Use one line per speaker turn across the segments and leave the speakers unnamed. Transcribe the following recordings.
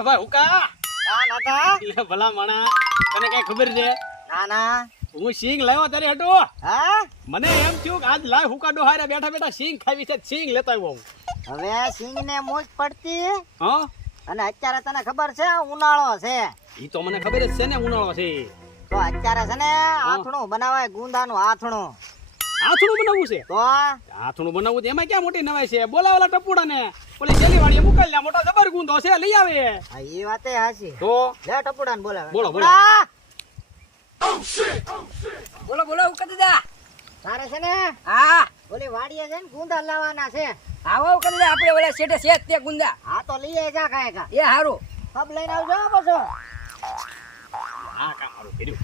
કે ભાઈ હુકા
ના નાથા?
લે ભલા માણા તને કઈ ખબર છે?
ના ના.
હું સિંગ લાવ્યો તારે હટો
હા?
મને એમ થયું કે આજ લાય હુકા ડોહારે બેઠા બેઠા સિંગ ખાવી છે સિંગ લેતા આવ્યો હું.
હવે સિંગ ને મોજ પડતી?
હા?
અને અત્યારે તને ખબર છે ઉનાળો છે.
ઈ તો મને ખબર જ છે ને ઉનાળો છે
તો અત્યારે છે ને આથણું બનાવાય ગુંદાનું આથણું.
આથણું બનાવવું છે?
તો
આથણું બનાવવું એમાં ક્યાં મોટી નવાઈ છે? બોલાવેલા ટપુડા ને ઓલી જેલી વાળી મોકલ મોટો જબર ગુંદો છે લઈ આવે.
એ વાતે હાસી
તો?
લે ટપુડા ને બોલાવે.
બોલો, બોલો.
બોલો બોલો ઉકતી દાદા
તારે છે ને?
હા.
ઓલી વાડીએ છે ને ગુંદા લાવવાના છે.
આવો ઉકતી દે આપણે ઓલા શેઠે છે તે ગુંદા.
હા તો લઈ આય જા કાંઈ કા
એ હારું.
કબ લઈને આવજો પાછો.
હા કામ હારું કર્યું.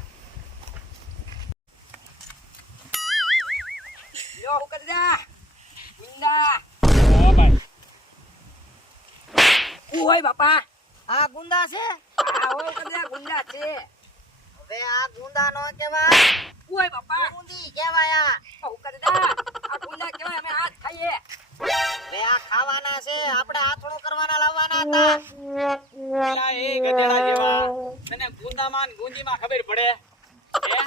ગુંદા.
હા ભાઈ
ઉ હોય બાપા.
આ ગુંદા છે?
ગુંદા
હવે આ ગુંદા નો કહેવાય.
ઉ હોય બાપા.
ગુંદી કહેવાય આ.
આ ઉકા દાદા આ ગુંદા કેવાય અમે હાથ ખાઈએ.
આ ખાવાના છે આપણે આથણું કરવાના લાવવાના હતા.
પેલા એ ગધેડા જેવા તને ગુંદામાં ને ગુંદીમાં ખબર પડે? હે?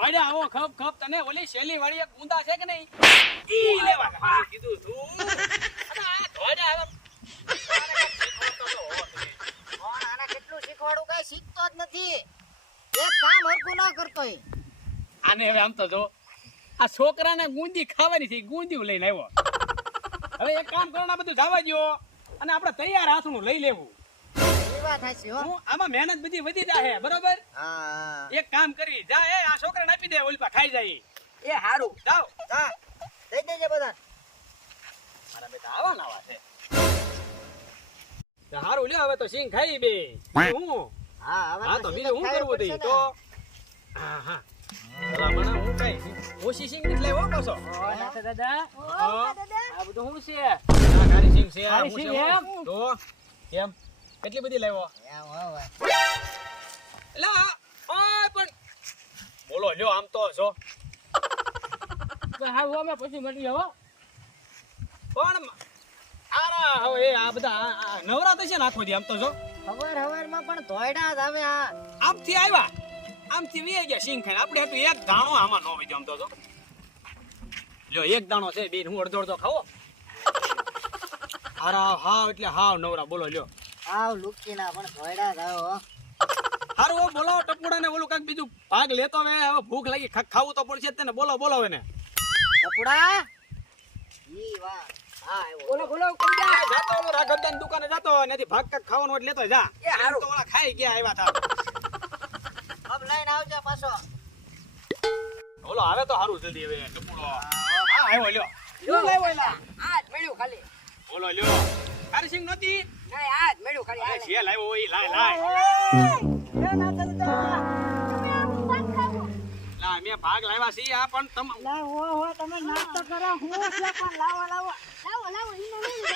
વાડે આવો ખપ ખપ તને ઓલી શેલી વાળી એક ગુંદા છે કે નહીં? ઈ લેવા કીધું તું. વાડે આવો
ધોડે આને કેટલું શીખવાડું? કઈ શીખતો જ નથી. એક કામ હરકું ના કરતો.
આને હવે આમ તો જો આ છોકરાને ગુંદી ખાવાની છે ગુંદી લઈને આવ્યો. હવે એક કામ કરો ને આ બધું જવા દ્યો અને આપણે તૈયાર હાથનું લઈ લેવું.
હો.
હું આમાં મહેનત બધી વધી જાહે બરોબર?
હા
એક કામ કરી જા એ આ છોકરાને આપી દે ઓલપા ખાઈ જાય.
એ હારું.
જાઓ.
હા દઈ દેજે બધા
મારા બેટા આવા નવા છે. તો હારું લ્યો હવે તો સિંગ ખાઈ બે. હું?
હા હવે
હા તો બીજું હું કરવું
દઈ
તો? હા હા. હું કઈ ઓછી સિંગ નથી લેવો પાછો
દાદા. આ બધું શું છે?
આ ખારી સિંગ છે આ હું છે, તો કેમ? કેટલી બધી લેવો
એમ હવે.
એટલે ઓય પણ બોલો લ્યો આમ તો જો.
હારું અમે પછી મળી હો.
પણ આરા હવે આ બધા નવરા થશે ને આખો દી આમ તો જો.
હવાર હવારમાં પણ ધોયડા જ આવે આ.
આમથી આવ્યા. આમથી વી ગયા સિંગ ખાઈ આપણે હતું એક દાણો આમાં નો હોય આમ તો જો. લ્યો એક દાણો છે બેન હું અડધો અડધો ખાવો. હારા હાવ એટલે હાવ નવરા. બોલો લ્યો.
આવ લુકીના પણ ધોયડા જ આવે હો.
હારું ઓ બોલાવો ટપુડા ને ઓલું કાંઈક બીજું ભાગ લેતો હવે. હવે ભૂખ લાગી ખાવું તો પડશે જ તેને. બોલો બોલો એને.
ટપુડા? ઈ વાહ હા.
બોલો બોલો
જાતો ઓલો રાઘવદાન દુકાને જાતો નથી ભાગ કાંઈક ખાવાનું એટલે લેતો જા.
એ હારું.
તો ઓલા ખાઈ ગયા આવ્યા હતા.
અબ લઈને આવજે પાછો.
ઓલો આવે તો હારું જલ્દી હવે ટપુડો. હા આવ્યો લ્યો.
લ્યો. લાવ્યો એલા આ જ ખાલી.
બોલો લ્યો. તારી સિંગ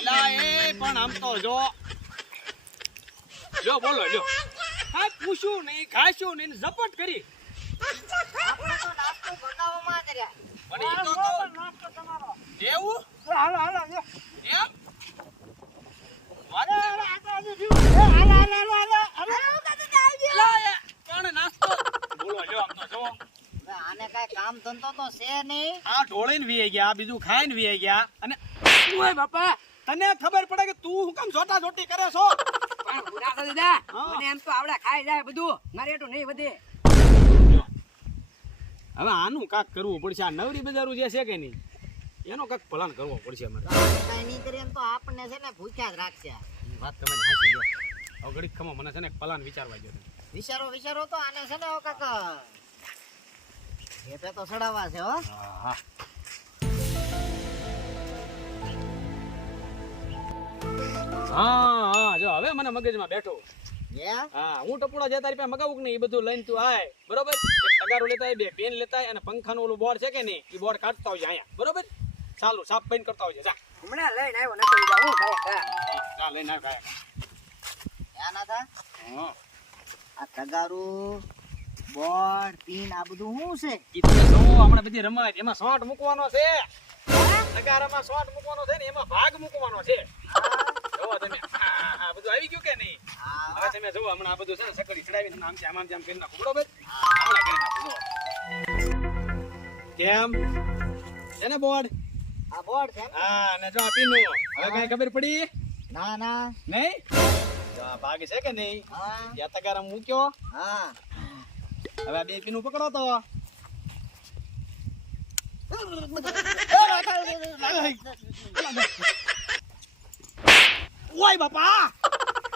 આ.
એ પણ આમ તો જો. જો બોલો હા પૂછ્યું નહીં ખાશું નહીં ઝપટ કરી.
આપણે તો નાસ્તો ભગાવવામાં જ રહ્યા.
પણ ઈ તો એમ નાસ્તો
હવે આને કાંઈ કામ ધંધો તો છે નહીં
આ ઢોળીને વી ગયા બીજું ખાઈને વી ગયા. અને
ઓય બાપા
તને ખબર પડે કે તું હું કેમ જોટા જોટી કરે છો?
પણ ઉડા. મને એમ તો આવડે ખાઈ જાય બધું. મારે એટલું નહીં વધે.
હવે આનું કાક કરવું પડશે. આ નવરી બજારું જે છે કે નહીં એનો કાક પલાન કરવો પડશે અમારે.
કાંઈ નહીં કરીએ તો આપણને છે ને ભૂખ્યા જ રાખશે.
વાત તમારી હાચી જો હવે ઘડીક ખમો મને છે ને પલાન વિચારવા દો
વિચારો વિચારો તો આને છે ને હવે કાંક હેઠે તો સડાવા છે હો.
હા હા. હા જો હવે મને મગજમાં બેઠો.
હા?
હું ટપુડા જતા તારી પાસે મગાવું કે નહીં એ બધું લઈને તું આય. બરોબર? એક લેતા હોય બે પેન લેતા હોય અને પંખાનું ઓલું બોર્ડ છે કે નહીં એ બોર્ડ કાઢતા હોય અહીંયા. બરોબર? ચાલુ સાફ પેન કરતા હોય જા.
હમણાં લઈને આવ્યો નથી જાવ હું ભાઈ
હા, જા લઈને આવ કાંઈ.
ધ્યાન હતા આ તગારું બોર્ડ પિન આ બધું શું છે?
ઈ તો હમણાં બધી રમાય એમાં શોર્ટ મૂકવાનો છે. નગારામાં શોર્ટ મૂકવાનો છે ને એમાં ભાગ મૂકવાનો છે. જોવો તમે આ, બધું આવી ગયું કે નહીં?
હા,
હવે તમે જોવો હમણાં આ બધું છે ને સકડી ચડાવીને આમ આમ આમ આમ કરી નાખો બરોબર? હમણાં કરી નાખું. કેમ? છે ને બોર્ડ?
આ બોર્ડ છે
હા ને જો આ હવે કઈ ખબર પડી?
ના ના.
નહીં? ભાગ છે કે નહીં?
હા.
યા તગારા મૂક્યો.
હા.
હવે આ બે પીનું પકડો તો. ઓય બાપા!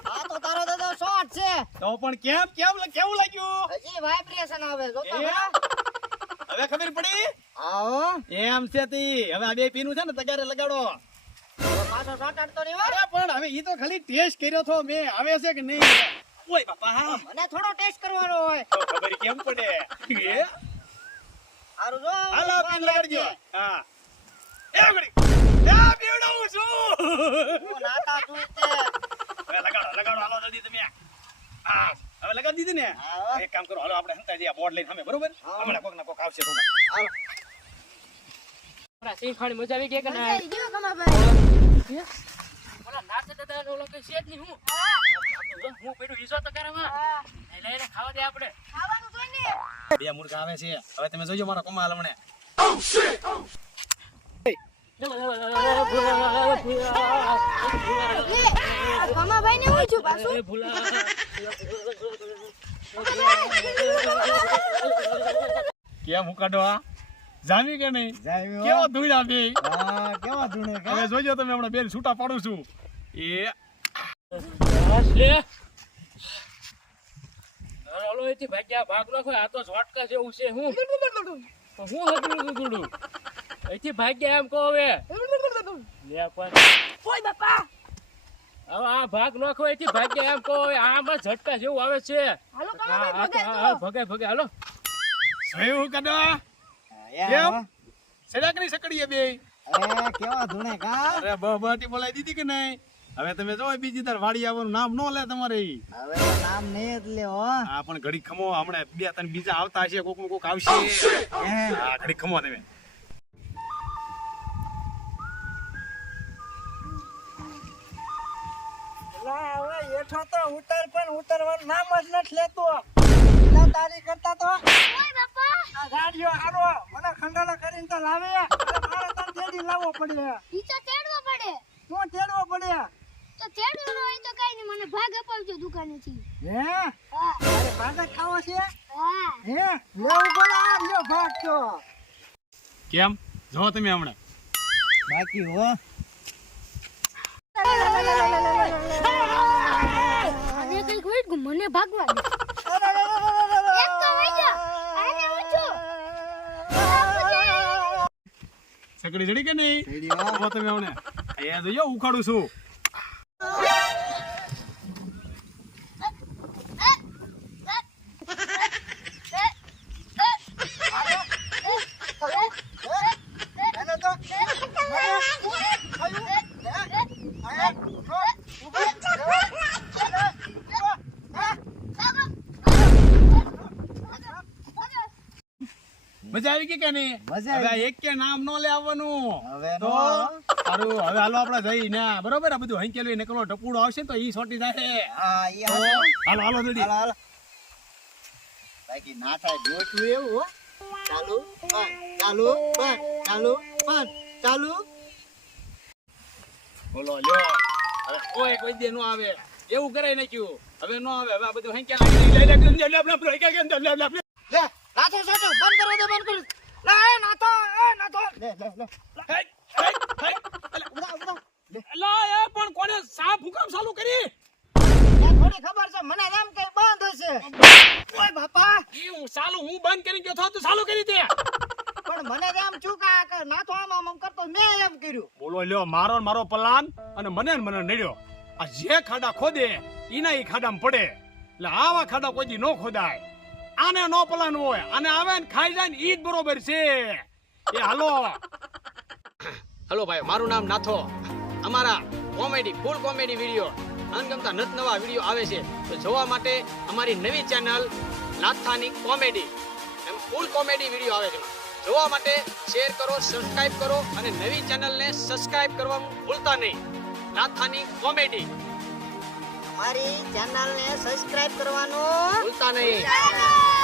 આ તો તારો દાદા શોર્ટ છે.
તો પણ કેમ કેમ કેવું લાગ્યું?
હજી વાઇબ્રેશન આવે જો તો
એ?
ખરા.
હવે ખબર પડી?
આવો.
એમ છે તી. હવે આ બે પીનું છે ને તગારે લગાડો?
પાછો નહીં
અરે પણ હવે ઈ તો ખાલી ટેસ્ટ કર્યો તો મેં. આવે છે કે નહીં? ઓય બાપા
મને થોડો ટેસ્ટ કરવાનો હોય.
તો ખબર કેમ પડે? એ
સારું જો
હાલો પીન લગાડજો હા. એ ગડી એ પીવડાવું છું.
હું નાતા છું તે.
લગાડો લગાડો. હાલો જલ્દી તમે. હા. હવે લગાડી દીધી ને?
હા.
એક કામ કરો હાલો આપણે હંતા જઈએ બોર્ડ લઈને સામે બરોબર?
હા.
હમણાં કોક ના કોક આવશે
હાલો.
સિંહ ખાણી મજા આવી ગઈ કે ના
મજા આવી કમાભાઈ.
ઓલા નાચ દાદા ઓલો કઈ છે જ હું હું પેલું ઈસો તો કરે માં
હા,
એટલે ખાવા દે આપણે
ખાવાનું જોઈ ને.
બે મુર્ગા આવે છે હવે તમે જોજો મારા કોમા હમણે
લે, આ કમાભાઈને હું છું પાછું.
કેમ ઉકાડો આ જામી કે નહીં. કેવો ધૂળ્યા બે?
હા, કેવા ધૂણે?
હવે જોજો તમે હમણાં બેન છૂટા પાડું છું. એ
એથી ભાગ્યા ભાગ નાખો આ તો ઝોટકા જેવું છે હું. હું ભાગ્યા એમ કહો હવે. લે કોઈ
ઓય બાપા.
હવે આ ભાગ નાખો એથી ભાગ્યા એમ કહો હવે. આમાં ઝટકા જેવું આવે છે.
હાલો.
ભગે ભગે હાલો.
જોયું કદા કેમ?
હો.
સકડીએ બે.
અરે કેવા ધૂણે કા?
અરે બહબટી બોલાઈ દીધી કે નહીં? હવે તમે જો બીજી તાર વાડી આવવાનું નામ નો લે તમારે
હવે નામ નહીં જ હો.
હા પણ ઘડી ખમો હમણાં બે ત્રણ બીજા આવતા હશે કોક કોક આવશે. હા ઘડી ખમો તમે.
હેઠો તો ઉતર પણ ઉતરવાનું નામ જ નથી લેતો તારી કરતા તો?
ઓય
આ ગાડીઓ હારો. મને ખંડાળા કરીને તો લાવે. મારે તને તેડી લાવવો પડે.
ઈ તો તેડવો પડે.
હું તેડવો પડે?
તો તેડવો ન હોય તો કઈ નહીં, મને ભાગ અપાવજો દુકાનેથી.
હે?
હા,
તારે ભાગા ખાવો છે?
હા.
હે? લેવું પડે આ લ્યો ભાગ તો.
કેમ? જો તમે હમણાં.
બાકી હો.
આને કંઈક હોય મને ભાગવા દે.
ઠકડી ચડી કે નહીં? તમે હમણાં અહીંયા જોઈએ ઉખાડું છું. મજા આવી ગઈ કે નહીં
મજા
એક કે નામ નો લે આવવાનું
હવે
તો. સારું હવે હાલો આપણે જઈ ને બરોબર આ બધું હંકેલું નકલો ટપુડો આવશે તો ઈ સોટી જાય
હા ઈ
તો
હાલો.
હાલો હાલો
હાલો, હાલો. બાકી ના થાય ગોઠવું એવું ચાલુ પણ ચાલુ પણ ચાલુ પણ ચાલુ
બોલો લ્યો હવે કોઈ કોઈ દે નો આવે એવું કરાય નાખ્યું હવે નો આવે હવે આ બધું હંકેલા લે લે લે લે લે લે લે લે
નાથો સોટો બંધ કરો દે બંધ કરો. લે એ નાથો એ નાથો. લે લે લે.
હે, હે, હે. અલા,
ઉધા ઉધા લે.
એ પણ કોને સાપ હુકામ ચાલુ કરી?
થોડી ખબર છે મને એમ કઈ બંધ હશે. ઓય બાપા.
ઈ હું ચાલુ હું બંધ કરી ગયો તો તું ચાલુ કરી દે.
પણ મને એમ ચૂકા કે નાથો આમ કરતો મેં એમ કર્યું.
બોલો લ્યો મારો ને મારો પલાન અને મને મને નડ્યો. આ જે ખાડા ખોદે એના એ ખાડામાં પડે. એટલે આવા ખાડા કોઈ દી નો ખોદાય. આને નો પલાન હોય. અને આવે ને ખાઈ જાય ને ઈ જ બરોબર છે. એ હાલો. હલો ભાઈ, મારું નામ નાથો. અમારા કોમેડી, ફૂલ કોમેડી વીડિયો, અનગમતા નત નવા વીડિયો આવે છે. તો જોવા માટે અમારી નવી ચેનલ નાથાની કોમેડી. એમ ફૂલ કોમેડી વીડિયો આવે છે. જોવા માટે શેર કરો, સબસ્ક્રાઇબ કરો અને નવી ચેનલને સબસ્ક્રાઇબ કરવાનું ભૂલતા નહીં. નાથાની કોમેડી.
મારી ચેનલને સબસ્ક્રાઇબ કરવાનું
ભૂલતા નહીં.